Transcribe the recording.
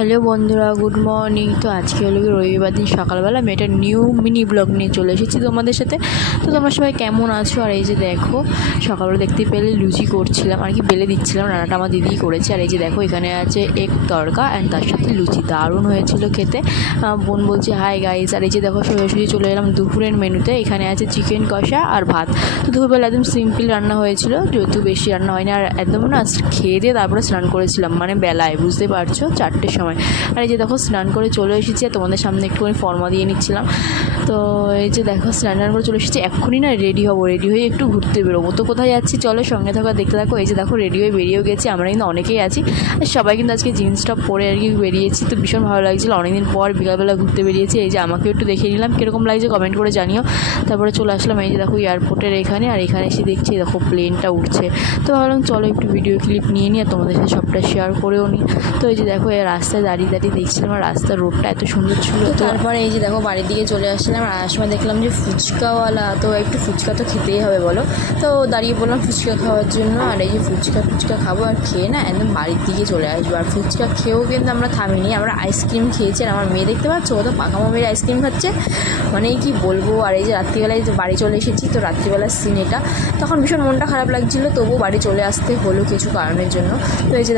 Hello বন্ধুরা, good morning. তো আজকে হলো রবিবার দিন সকালবেলা আমি একটা নিউ মিনি ব্লগ নিয়ে চলে এসেছি তোমাদের সাথে। তো তোমরা সবাই কেমন আছো? আর এই যে দেখো, সকালবেলা দেখতে পেলে লুচি করছিলাম আর কি, বেলে দিচ্ছিলাম। রান্নাটা আমার দিদিই করেছে। আর এই যে দেখো, এখানে আছে এক তড়কা অ্যান্ড তার সাথে লুচি, দারুণ হয়েছিল খেতে। বোন বলছে হাই গাইস। আর এই যে দেখো, সোজাসুজি চলে এলাম দুপুরের মেনুতে। এখানে আছে চিকেন কষা আর ভাত। তো দুপুরবেলা একদম সিম্পল রান্না হয়েছিল, যেহেতু বেশি রান্না হয়নি। আর একদম না খেয়ে দিয়ে তারপরে স্নান করেছিলাম, মানে বেলায়, বুঝতে পারছো, 4টের সময়। আর এই যে দেখো, স্নান করে চলে এসেছি আর তোমাদের সামনে একটুখানি ফর্মা দিয়ে নিচ্ছিলাম। তো এই যে দেখো, স্নান করে চলে এসেছি। এক্ষুনি না রেডি হবো, রেডি হয়ে একটু ঘুরতে বেরোবো। তো কোথায় যাচ্ছি চলো সঙ্গে থাকো, দেখতে থাকো। এই যে দেখো, রেডি হয়ে বেরিয়েও গেছি। আমরা কিন্তু অনেকেই আছি, আর সবাই কিন্তু আজকে জিন্স টপ পরে আর কি বেরিয়েছি। তো ভীষণ ভালো লাগছিলো, অনেকদিন পর বিকালবেলা ঘুরতে বেরিয়েছি। এই যে আমাকে একটু দেখে নিলাম কীরকম লাগছে, কমেন্ট করে জানিও। তারপরে চলে আসলাম এই যে দেখো এয়ারপোর্টের এখানে। আর এখানে এসে দেখছি দেখো প্লেনটা উঠছে। তো ভাবলাম চলো একটু ভিডিও ক্লিপ নিয়ে নিই আর তোমাদের সাথে সবটা শেয়ার করেও নিই। তো এই যে দেখো, এই রাস্তায় দাঁড়িয়ে দেখছিলাম, আর রাস্তার রোডটা এত সুন্দর ছিল। তো তারপরে এই যে দেখো, বাড়ির দিকে চলে আসলাম। আর আসার সময় দেখলাম যে ফুচকাওয়ালা, তো একটু ফুচকা তো খেতেই হবে বলো। তো দাঁড়িয়ে পড়লাম ফুচকা খাওয়ার জন্য। আর এই যে ফুচকা খাবো, আর খেয়ে না একদম বাড়ির দিকে চলে আসবো। আর ফুচকা খেয়েও কিন্তু আমরা থামিনি, আমরা আইসক্রিম খেয়েছি। আর আমার মেয়ে দেখতে পাচ্ছ, ও তো পাকা মামের আইসক্রিম খাচ্ছে, মানে কি বলবো। আর এই যে রাত্রিবেলায় যে বাড়ি চলে এসেছি, তো রাত্রিবেলার সিন এটা। তখন ভীষণ মনটা খারাপ লাগছিলো, তবুও বাড়ি চলে আসতে হলো কিছু কারণের জন্য। তো এই যে